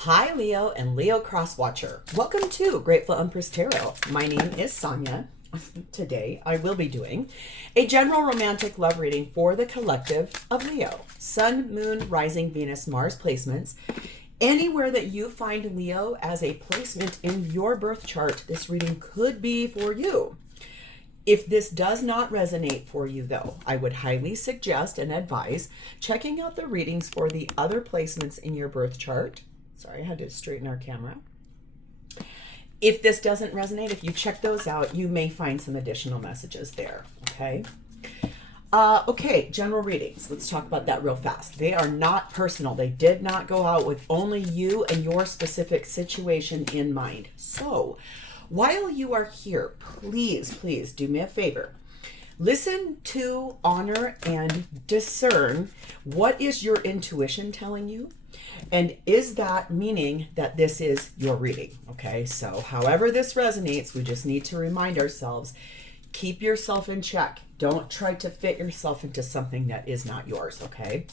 Hi, Leo and Leo Crosswatcher. Welcome to Grateful Empress Tarot. My name is Sonia. Today, I will be doing a general romantic love reading for the collective of Leo. Sun, Moon, Rising, Venus, Mars placements. Anywhere that you find Leo as a placement in your birth chart, this reading could be for you. If this does not resonate for you, though, I would highly suggest and advise checking out the readings for the other placements in your birth chart. Sorry, I had to straighten our camera. If this doesn't resonate, if you check those out, you may find some additional messages there, okay? Okay, general readings. Let's talk about that real fast. They are not personal. They did not go out with only you and your specific situation in mind. So, while you are here, please do me a favor. Listen to, honor, and discern what is your intuition telling you. And is that meaning that this is your reading? Okay, so however this resonates, we just need to remind ourselves, keep yourself in check. Don't try to fit yourself into something that is not yours, okay?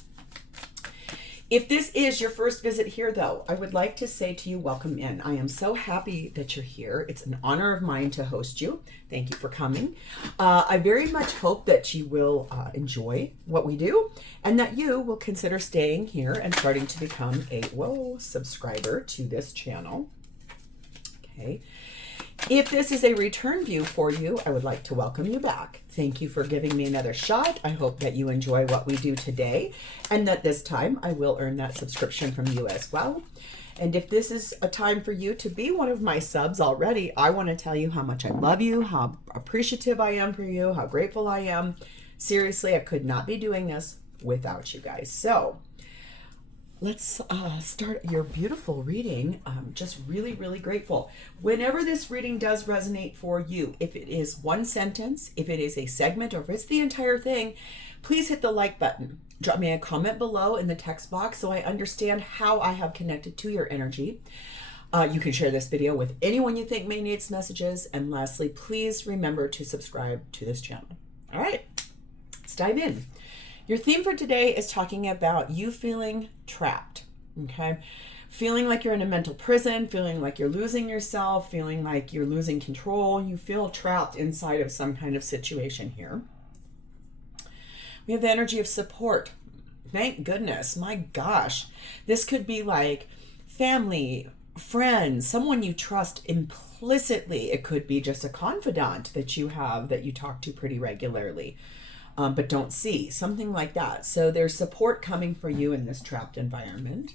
If this is your first visit here, though, I would like to say to you, welcome in. I am so happy that you're here. It's an honor of mine to host you. Thank you for coming. I very much hope that you will enjoy what we do and that you will consider staying here and starting to become a subscriber to this channel. Okay. If this is a return view for you, I would like to welcome you back. Thank you for giving me another shot. I hope that you enjoy what we do today and that this time I will earn that subscription from you as well. And if this is a time for you to be one of my subs already, I want to tell you how much I love you, how appreciative I am for you, how grateful I am. Seriously, I could not be doing this without you guys. So let's start your beautiful reading. I'm just really grateful. Whenever this reading does resonate for you, if it is one sentence, if it is a segment, or if it's the entire thing, please hit the like button. Drop me a comment below in the text box so I understand how I have connected to your energy. You can share this video with anyone you think may need messages. And lastly, please remember to subscribe to this channel. All right, let's dive in. Your theme for today is talking about you feeling trapped, okay? Feeling like you're in a mental prison, feeling like you're losing yourself, feeling like you're losing control. You feel trapped inside of some kind of situation here. We have the energy of support. Thank goodness, my gosh. This could be like family, friends, someone you trust implicitly. It could be just a confidant that you have that you talk to pretty regularly. But don't see, something like that. So there's support coming for you in this trapped environment.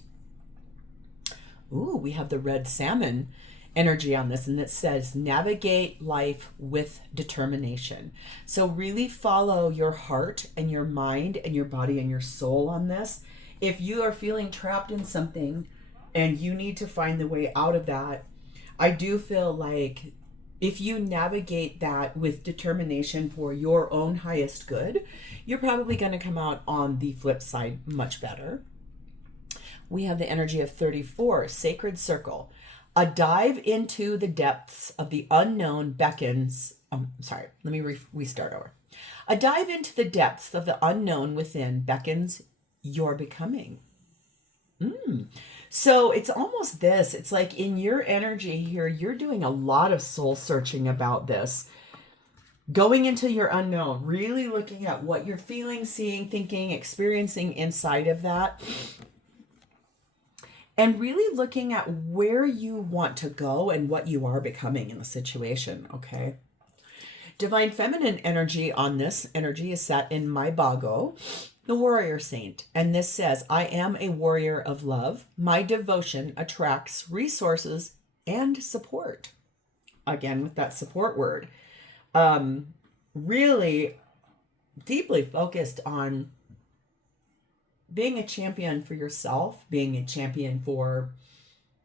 Ooh, we have the red salmon energy on this, and it says navigate life with determination. So really follow your heart and your mind and your body and your soul on this. If you are feeling trapped in something and you need to find the way out of that, I do feel like if you navigate that with determination for your own highest good, you're probably going to come out on the flip side much better. We have the energy of 34, Sacred Circle. A dive into the depths of the unknown beckons. Let me restart over. A dive into the depths of the unknown within beckons your becoming. So it's almost this. It's like in your energy here, you're doing a lot of soul searching about this. Going into your unknown, really looking at what you're feeling, seeing, thinking, experiencing inside of that. And really looking at where you want to go and what you are becoming in the situation, okay? Divine Feminine energy on this energy is set in my Bago, the Warrior Saint. And this says, I am a warrior of love. My devotion attracts resources and support. Again, with that support word. Really deeply focused on being a champion for yourself, being a champion for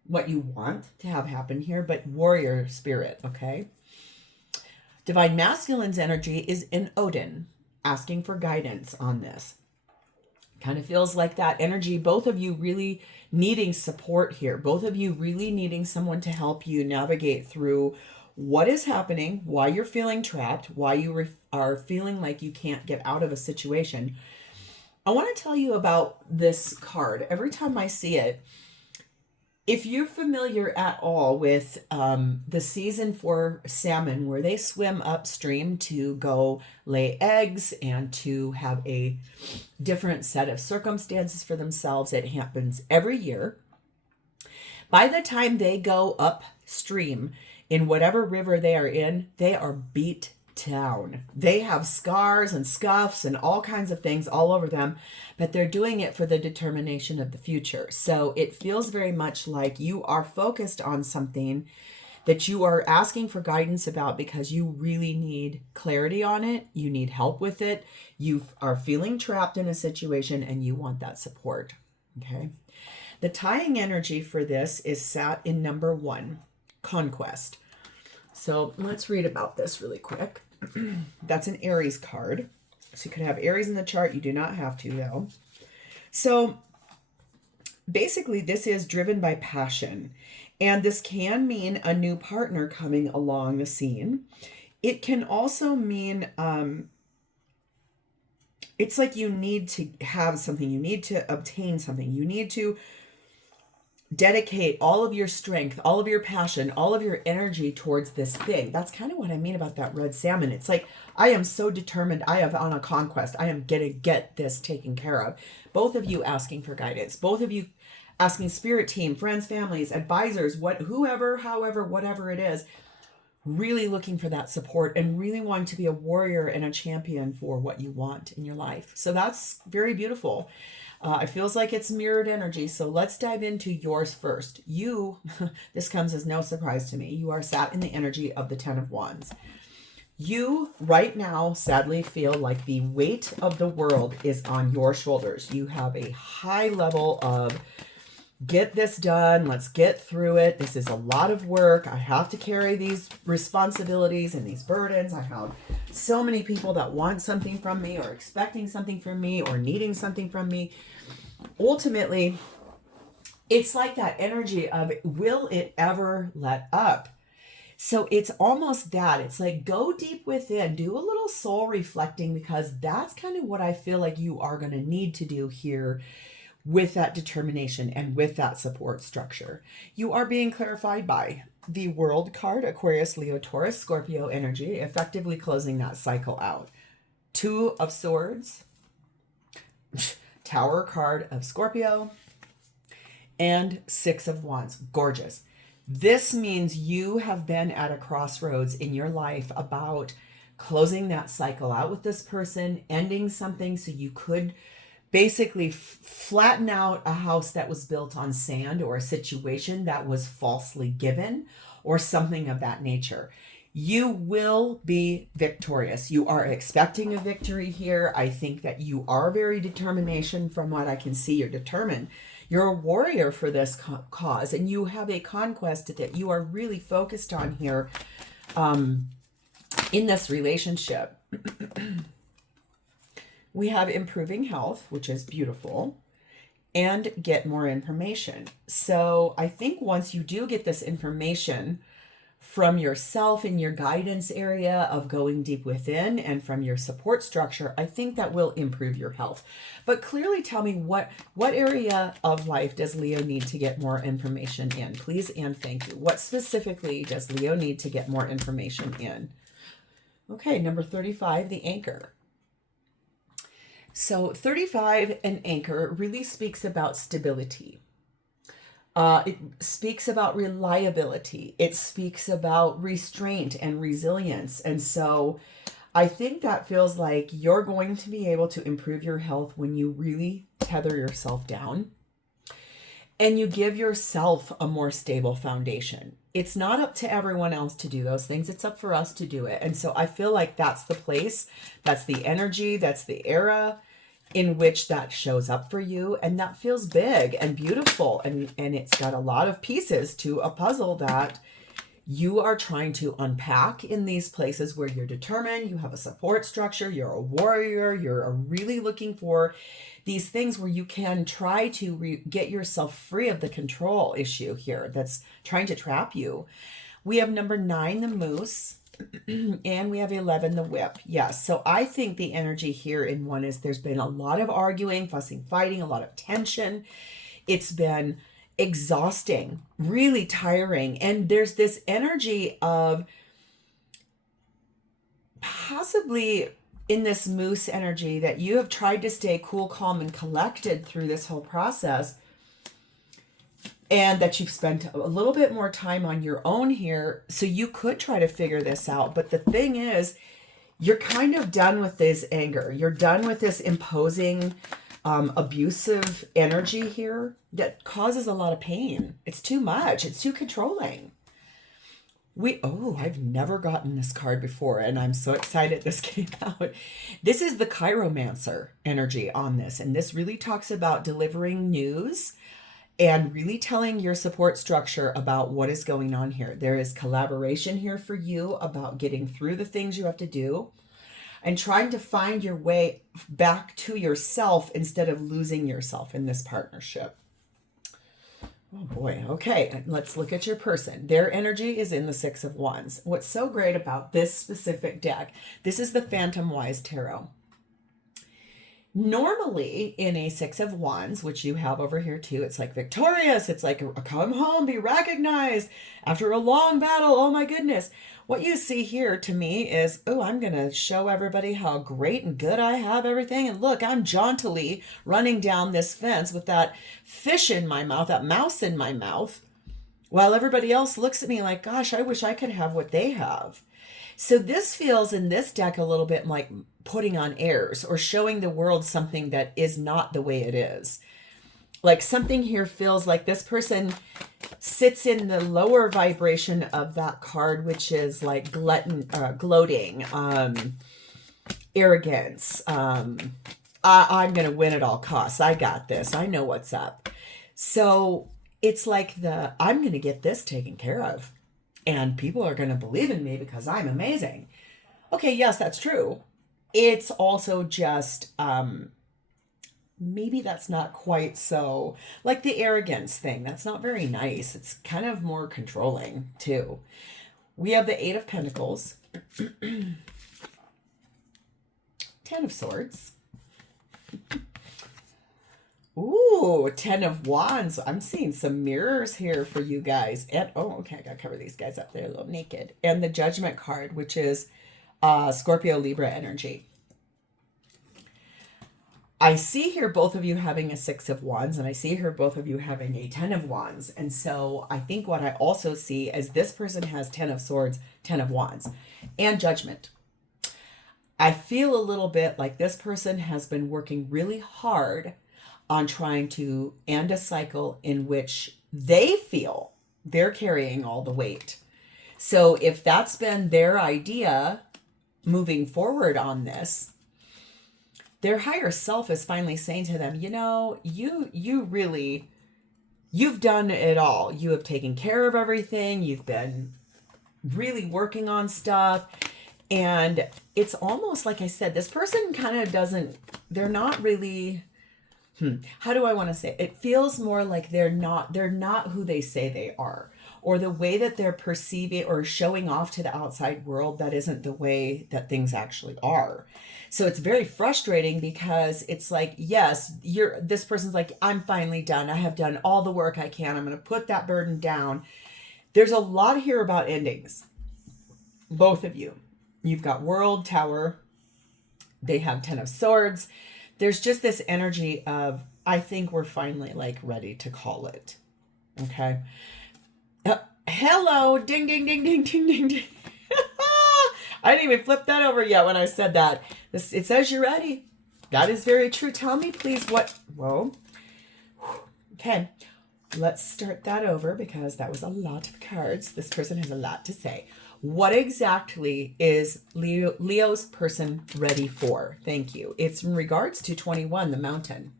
what you want to have happen here, but warrior spirit, okay? Divine Masculine's energy is in Odin, asking for guidance on this. Kind of feels like that energy, both of you really needing support here, both of you really needing someone to help you navigate through what is happening, why you're feeling trapped, why you are feeling like you can't get out of a situation. I want to tell you about this card. Every time I see it, If you're familiar at all with the season for salmon, where they swim upstream to go lay eggs and to have a different set of circumstances for themselves, it happens every year. By the time they go upstream in whatever river they are in, they are beat down. They have scars and scuffs and all kinds of things all over them, but they're doing it for the determination of the future. So it feels very much like you are focused on something that you are asking for guidance about because you really need clarity on it. You need help with it. You are feeling trapped in a situation and you want that support. Okay. The tying energy for this is sat in number 1, conquest. So let's read about this really quick. That's an Aries card. So you could have Aries in the chart. You do not have to, though. So basically, this is driven by passion. And this can mean a new partner coming along the scene. It can also mean it's like you need to have something. You need to obtain something. You need to dedicate all of your strength, all of your passion, all of your energy towards this thing. That's kind of what I mean about that red salmon. It's like, I am so determined. I am on a conquest. I am going to get this taken care of. Both of you asking for guidance. Both of you asking spirit team, friends, families, advisors, whoever, however, whatever it is, really looking for that support and really wanting to be a warrior and a champion for what you want in your life. So that's very beautiful. It feels like it's mirrored energy. So let's dive into yours first. You, this comes as no surprise to me. You are sat in the energy of the 10 of Wands. You right now sadly feel like the weight of the world is on your shoulders. You have a high level of get this done. Let's get through it. This is a lot of work. I have to carry these responsibilities and these burdens. I have so many people that want something from me or expecting something from me or needing something from me. Ultimately, it's like that energy of, will it ever let up? So it's almost that. It's like, go deep within, do a little soul reflecting, because that's kind of what I feel like you are going to need to do here with that determination and with that support structure. You are being clarified by the World card, Aquarius, Leo, Taurus, Scorpio energy, effectively closing that cycle out. 2 of Swords, Tower card of Scorpio, and 6 of Wands. Gorgeous. This means you have been at a crossroads in your life about closing that cycle out with this person, ending something so you could basically flatten out a house that was built on sand, or a situation that was falsely given, or something of that nature. You will be victorious. You are expecting a victory here. I think that you are very determination. From what I can see, you're determined. You're a warrior for this cause, and you have a conquest that you are really focused on here in this relationship. We have improving health, which is beautiful, and get more information. So I think once you do get this information from yourself in your guidance area of going deep within and from your support structure, I think that will improve your health. But clearly tell me what area of life does Leo need to get more information in? Please and thank you. What specifically does Leo need to get more information in? Okay, number 35, the anchor. So 35 and anchor really speaks about stability. It speaks about reliability. It speaks about restraint and resilience. And so I think that feels like you're going to be able to improve your health when you really tether yourself down and you give yourself a more stable foundation. It's not up to everyone else to do those things. It's up for us to do it. And so I feel like that's the place, that's the energy, that's the era in which that shows up for you. And that feels big and beautiful. And it's got a lot of pieces to a puzzle that you are trying to unpack in these places where you're determined, you have a support structure, you're a warrior, you're really looking for these things where you can try to get yourself free of the control issue here that's trying to trap you. We have number 9, the moose, and we have 11, the whip. Yes, so I think the energy here in one is there's been a lot of arguing, fussing, fighting, a lot of tension. It's been exhausting, really tiring. And there's this energy of possibly in this moose energy that you have tried to stay cool, calm, and collected through this whole process, and that you've spent a little bit more time on your own here. So you could try to figure this out. But the thing is, you're kind of done with this anger. You're done with this imposing, abusive energy here that causes a lot of pain. It's too much. It's too controlling. I've never gotten this card before, and I'm so excited this came out. This is the chiromancer energy on this, and this really talks about delivering news and really telling your support structure about what is going on here. There is collaboration here for you about getting through the things you have to do and trying to find your way back to yourself instead of losing yourself in this partnership. Oh boy. Okay, let's look at your person. Their energy is in the Six of Wands. What's so great about this specific deck, this is the Phantom Wise Tarot. Normally in a Six of Wands, which you have over here too, it's like victorious. It's like come home, be recognized after a long battle. Oh my goodness. What you see here to me is, I'm going to show everybody how great and good I have everything. And look, I'm jauntily running down this fence with that fish in my mouth, that mouse in my mouth, while everybody else looks at me like, gosh, I wish I could have what they have. So this feels in this deck a little bit like putting on airs or showing the world something that is not the way it is. Like something here feels like this person sits in the lower vibration of that card, which is like gloating, arrogance. I'm going to win at all costs. I got this. I know what's up. So it's like I'm going to get this taken care of. And people are going to believe in me because I'm amazing. Okay, yes, that's true. It's also just, maybe that's not quite so, like the arrogance thing. That's not very nice. It's kind of more controlling, too. We have the Eight of Pentacles. 10 of Swords. Ooh, 10 of Wands. I'm seeing some mirrors here for you guys. And okay, I gotta cover these guys up. They're a little naked. And the Judgment card, which is Scorpio Libra energy. I see here both of you having a Six of Wands, and I see here both of you having a 10 of Wands. And so I think what I also see is this person has 10 of Swords, 10 of Wands, and Judgment. I feel a little bit like this person has been working really hard on trying to end a cycle in which they feel they're carrying all the weight. So if that's been their idea moving forward on this, their higher self is finally saying to them, you've done it all. You have taken care of everything. You've been really working on stuff. And it's almost like I said, this person kind of they're not really, how do I want to say it? It feels more like they're not who they say they are, or the way that they're perceiving or showing off to the outside world. That isn't the way that things actually are. So it's very frustrating because it's like, yes, this person's like, I'm finally done. I have done all the work I can. I'm going to put that burden down. There's a lot here about endings. Both of you. You've got World, Tower. They have 10 of Swords. There's just this energy of, I think we're finally like ready to call it. Okay. Hello. Ding, ding, ding, ding, ding, ding, ding. I didn't even flip that over yet when I said that. It says you're ready. That is very true. Tell me, please, what... Whoa. Okay. Let's start that over because that was a lot of cards. This person has a lot to say. What exactly is Leo's person ready for? Thank you. It's in regards to 21, the mountain.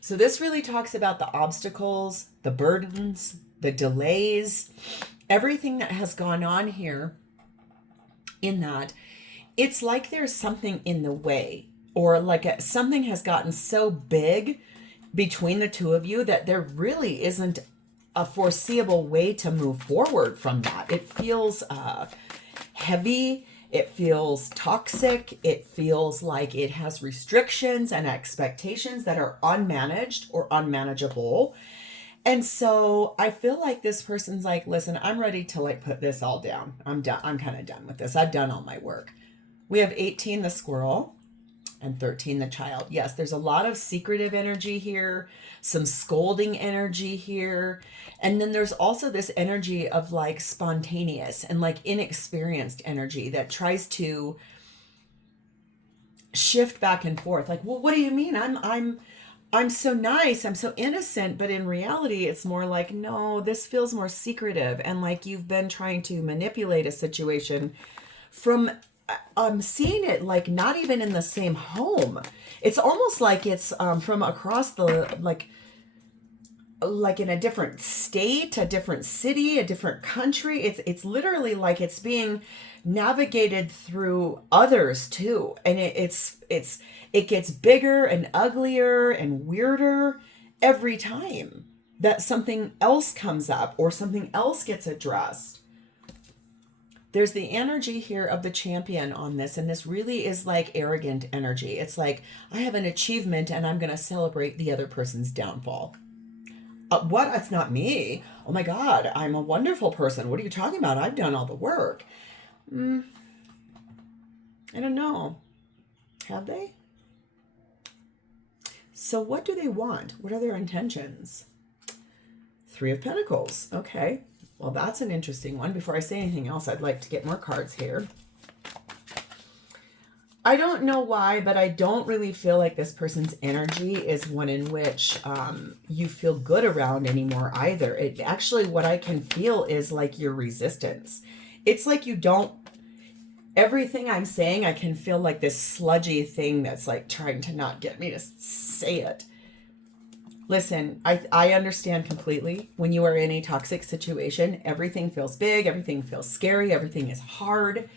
So this really talks about the obstacles, the burdens, the delays, everything that has gone on here. In that, it's like there's something in the way, or like something has gotten so big between the two of you that there really isn't a foreseeable way to move forward from that. It feels heavy. It feels toxic. It feels like it has restrictions and expectations that are unmanaged or unmanageable. And so I feel like this person's like, listen, I'm ready to like put this all down. I'm done. I'm kind of done with this. I've done all my work. We have 18, the squirrel, and 13, the child. Yes, there's a lot of secretive energy here, some scolding energy here. And then there's also this energy of like spontaneous and like inexperienced energy that tries to shift back and forth. Like, well, what do you mean? I'm so nice, I'm so innocent, but in reality, it's more like, no, this feels more secretive. And like you've been trying to manipulate a situation from, I'm seeing it like not even in the same home. It's almost like it's from across the, like in a different state, a different city, a different country. It's literally like it's being navigated through others too. And it gets bigger and uglier and weirder every time that something else comes up or something else gets addressed. There's the energy here of the champion on this, and this really is like arrogant energy. It's like, I have an achievement and I'm going to celebrate the other person's downfall. What? That's not me. Oh my God, I'm a wonderful person. What are you talking about? I've done all the work. I don't know. Have they? So what do they want? What are their intentions? 3 of Pentacles. Okay. Well, that's an interesting one. Before I say anything else, I'd like to get more cards here. I don't know why, but I don't really feel like this person's energy is one in which you feel good around anymore either. It actually, what I can feel is like your resistance. It's like you don't, everything I'm saying, I can feel like this sludgy thing that's like trying to not get me to say it. Listen, I understand completely. When you are in a toxic situation, everything feels big, everything feels scary, everything is hard.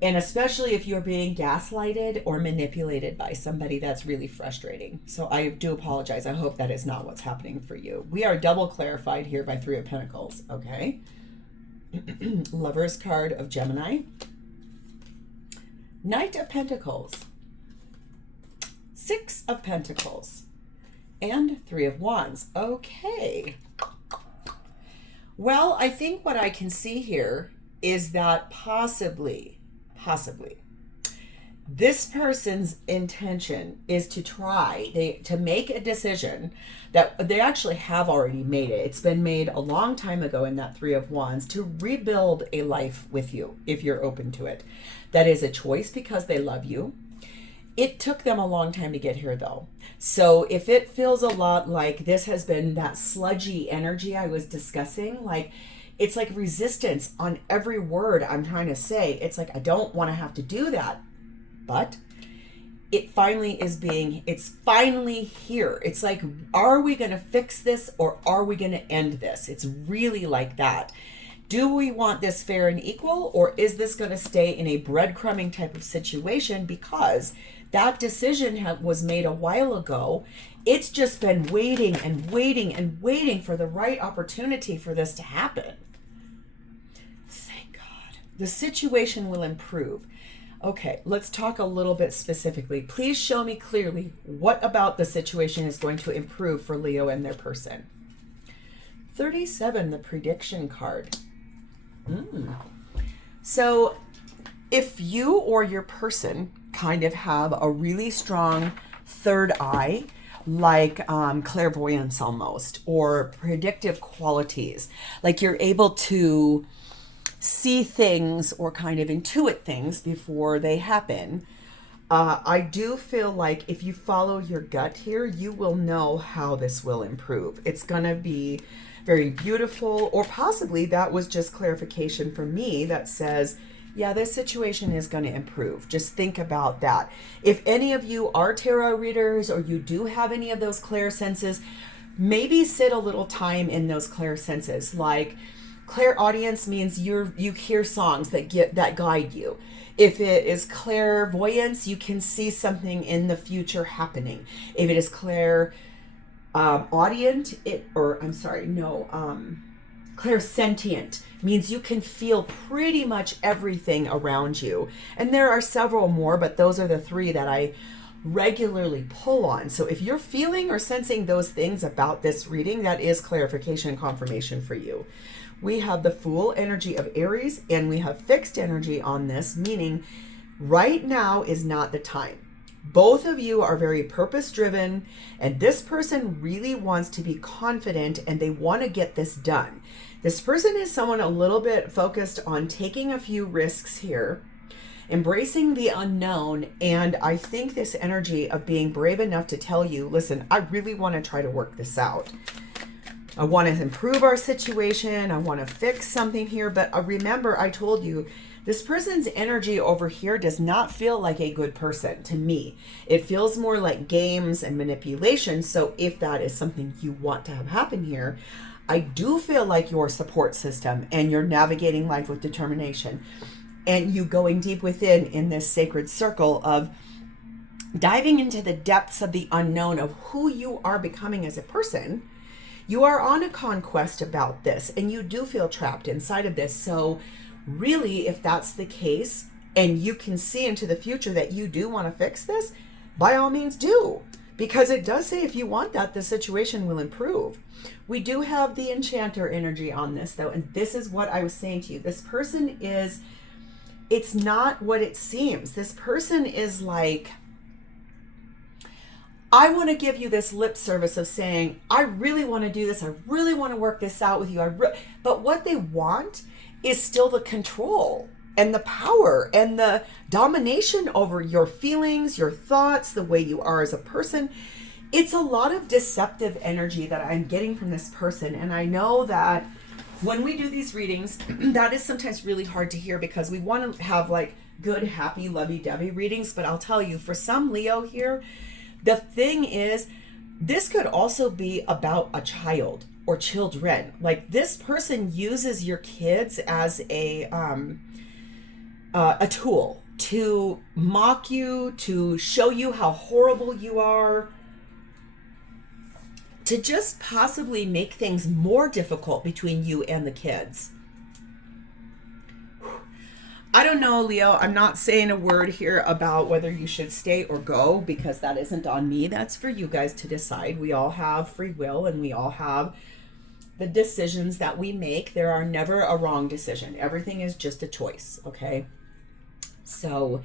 And especially if you're being gaslighted or manipulated by somebody, that's really frustrating. So I do apologize. I hope that is not what's happening for you. We are double clarified here by 3 of Pentacles, okay? Lover's card of Gemini. Knight of Pentacles. 6 of Pentacles. And 3 of Wands. Okay. Well, I think what I can see here is that possibly, this person's intention is to try to make a decision that they actually have already made it. It's been made a long time ago in that 3 of Wands to rebuild a life with you if you're open to it. That is a choice because they love you. It took them a long time to get here though. So if it feels a lot like this has been that sludgy energy I was discussing, like it's like resistance on every word I'm trying to say. It's like, I don't want to have to do that. But it finally it's finally here. It's like, are we going to fix this or are we going to end this? It's really like that. Do we want this fair and equal, or is this going to stay in a breadcrumbing type of situation because that decision was made a while ago? It's just been waiting and waiting and waiting for the right opportunity for this to happen. Thank God. The situation will improve. Okay, let's talk a little bit specifically. Please show me clearly what about the situation is going to improve for Leo and their person. 37, the prediction card. So if you or your person kind of have a really strong third eye, like clairvoyance almost, or predictive qualities, like you're able to see things or kind of intuit things before they happen, I do feel like if you follow your gut here, you will know how this will improve. It's going to be very beautiful, or possibly that was just clarification for me that says, yeah, this situation is going to improve. Just think about that. If any of you are tarot readers or you do have any of those clairsenses, maybe sit a little time in those clairsenses. Like clairaudience means you hear songs that guide you. If it is clairvoyance, you can see something in the future happening. If it is clairsentient means you can feel pretty much everything around you. And there are several more, but those are the 3 that I regularly pull on. So if you're feeling or sensing those things about this reading, that is clarification and confirmation for you. We have the Fool energy of Aries, and we have fixed energy on this, meaning right now is not the time. Both of you are very purpose driven, and this person really wants to be confident and they want to get this done. This person is someone a little bit focused on taking a few risks here, embracing the unknown. And I think this energy of being brave enough to tell you, listen, I really want to try to work this out. I want to improve our situation. I want to fix something here. But remember, I told you, this person's energy over here does not feel like a good person to me. It feels more like games and manipulation. So if that is something you want to have happen here, I do feel like your support system and you're navigating life with determination and you going deep within in this sacred circle of diving into the depths of the unknown of who you are becoming as a person. You are on a conquest about this and you do feel trapped inside of this. So really, if that's the case and you can see into the future that you do want to fix this, by all means do. Because it does say if you want that, the situation will improve. We do have the enchanter energy on this though. And this is what I was saying to you. This person is, it's not what it seems. This person is like, I want to give you this lip service of saying, I really want to do this. I really want to work this out with you. But what they want is still the control and the power and the domination over your feelings, your thoughts, the way you are as a person. It's a lot of deceptive energy that I'm getting from this person. And I know that when we do these readings, that is sometimes really hard to hear because we want to have like good, happy, lovey-dovey readings. But I'll tell you, for some Leo here, the thing is, this could also be about a child or children. Like this person uses your kids as a tool to mock you, to show you how horrible you are, to just possibly make things more difficult between you and the kids. I don't know, Leo. I'm not saying a word here about whether you should stay or go because that isn't on me. That's for you guys to decide. We all have free will and we all have the decisions that we make. There are never a wrong decision. Everything is just a choice, okay? So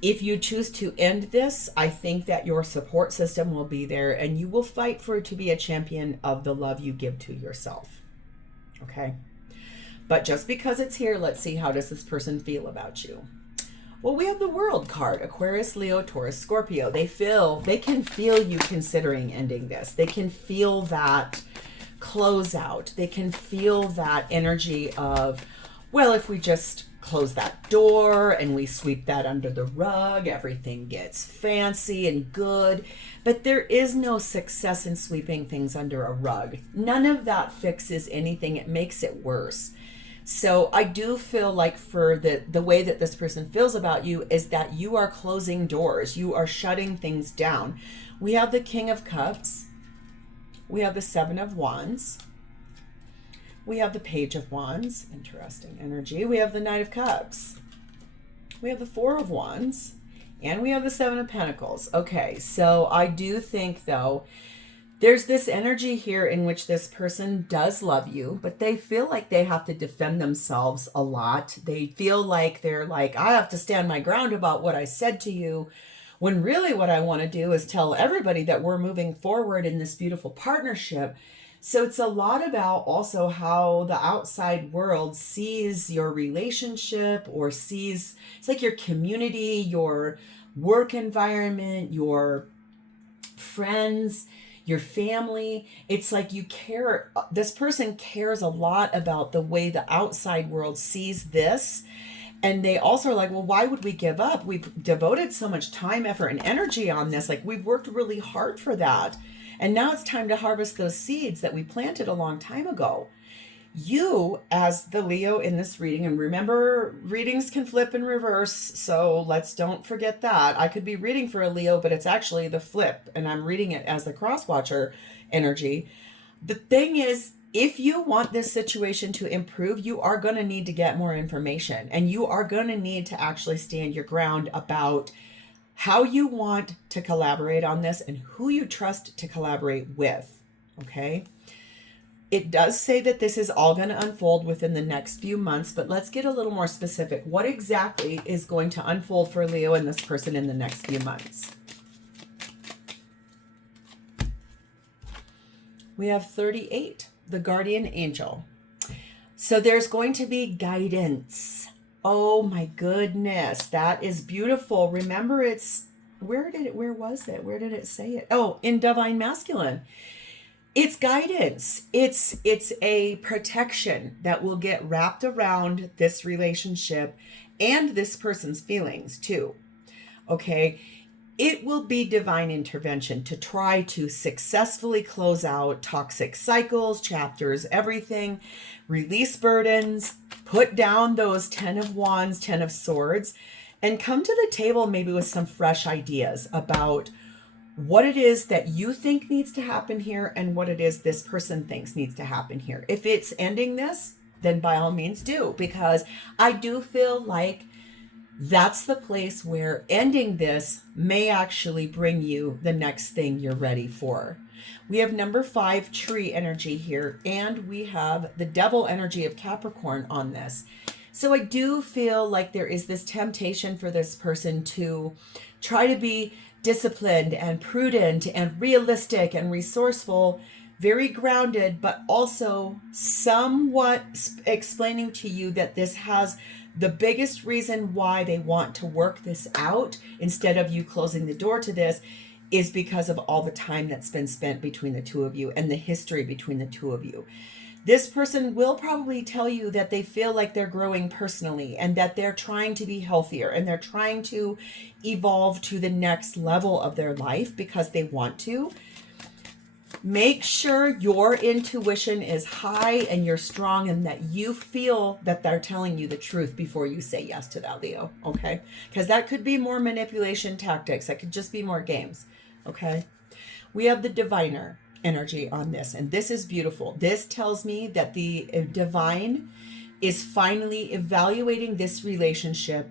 if you choose to end this, I think that your support system will be there and you will fight for it to be a champion of the love you give to yourself, okay? But just because it's here, let's see, how does this person feel about you? Well, we have the World card, Aquarius, Leo, Taurus, Scorpio. They can feel you considering ending this. They can feel that closeout. They can feel that energy of, well, if we just close that door and we sweep that under the rug, everything gets fancy and good. But there is no success in sweeping things under a rug. None of that fixes anything. It makes it worse. So I do feel like for the way that this person feels about you is that you are closing doors. You are shutting things down. We have the King of Cups. We have the Seven of Wands. We have the Page of Wands. Interesting energy. We have the Knight of Cups. We have the Four of Wands. And we have the Seven of Pentacles. Okay, so I do think, though, there's this energy here in which this person does love you, but they feel like they have to defend themselves a lot. They feel like they're like, I have to stand my ground about what I said to you, when really what I want to do is tell everybody that we're moving forward in this beautiful partnership. So it's a lot about also how the outside world sees your relationship or sees, it's like your community, your work environment, your friends, your family. It's like you care, this person cares a lot about the way the outside world sees this. And they also are like, well, why would we give up? We've devoted so much time, effort, and energy on this. Like, we've worked really hard for that. And now it's time to harvest those seeds that we planted a long time ago. You, as the Leo in this reading, and remember, readings can flip and reverse, so don't forget that. I could be reading for a Leo, but it's actually the flip, and I'm reading it as the cross-watcher energy. The thing is, if you want this situation to improve, you are going to need to get more information, and you are going to need to actually stand your ground about how you want to collaborate on this and who you trust to collaborate with, okay? It does say that this is all going to unfold within the next few months, but let's get a little more specific. What exactly is going to unfold for Leo and this person in the next few months? We have 38, the guardian angel. So there's going to be guidance. Oh my goodness, that is beautiful. Remember, it's, where was it? Where did it say it? Oh, in divine masculine. It's guidance. It's a protection that will get wrapped around this relationship and this person's feelings too. Okay. It will be divine intervention to try to successfully close out toxic cycles, chapters, everything, release burdens, put down those 10 of Wands, 10 of Swords, and come to the table maybe with some fresh ideas about what it is that you think needs to happen here and what it is this person thinks needs to happen here. If it's ending this, then by all means do, because I do feel like that's the place where ending this may actually bring you the next thing you're ready for. We have number 5 tree energy here, and we have the devil energy of Capricorn on this. So I do feel like there is this temptation for this person to try to be disciplined and prudent and realistic and resourceful, very grounded, but also somewhat explaining to you that this has the biggest reason why they want to work this out instead of you closing the door to this is because of all the time that's been spent between the two of you and the history between the two of you. This person will probably tell you that they feel like they're growing personally and that they're trying to be healthier and they're trying to evolve to the next level of their life because they want to. Make sure your intuition is high and you're strong and that you feel that they're telling you the truth before you say yes to that, Leo, okay? Because that could be more manipulation tactics. That could just be more games, okay? We have the diviner energy on this, and this is beautiful. This tells me that the divine is finally evaluating this relationship,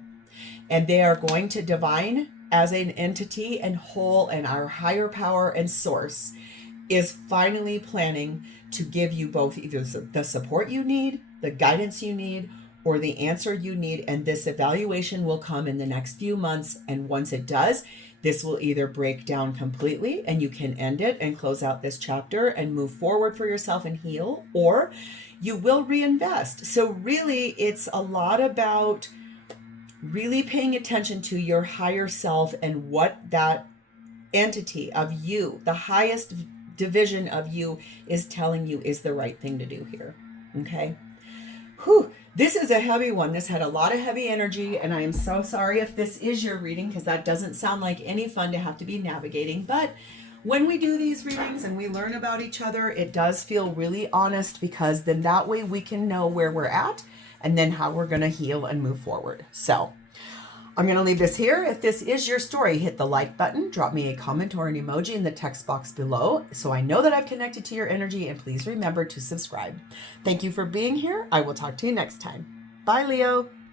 and they are going to divine as an entity and whole, and our higher power and source is finally planning to give you both either the support you need, the guidance you need, or the answer you need. And this evaluation will come in the next few months. And once it does, this will either break down completely and you can end it and close out this chapter and move forward for yourself and heal, or you will reinvest. So really, it's a lot about really paying attention to your higher self and what that entity of you, the highest division of you, is telling you is the right thing to do here. Okay. Whew. This is a heavy one. This had a lot of heavy energy, and I am so sorry if this is your reading, because that doesn't sound like any fun to have to be navigating. But when we do these readings and we learn about each other, it does feel really honest, because then that way we can know where we're at and then how we're going to heal and move forward. So I'm going to leave this here. If this is your story, hit the like button, drop me a comment or an emoji in the text box below so I know that I've connected to your energy, and please remember to subscribe. Thank you for being here. I will talk to you next time. Bye, Leo.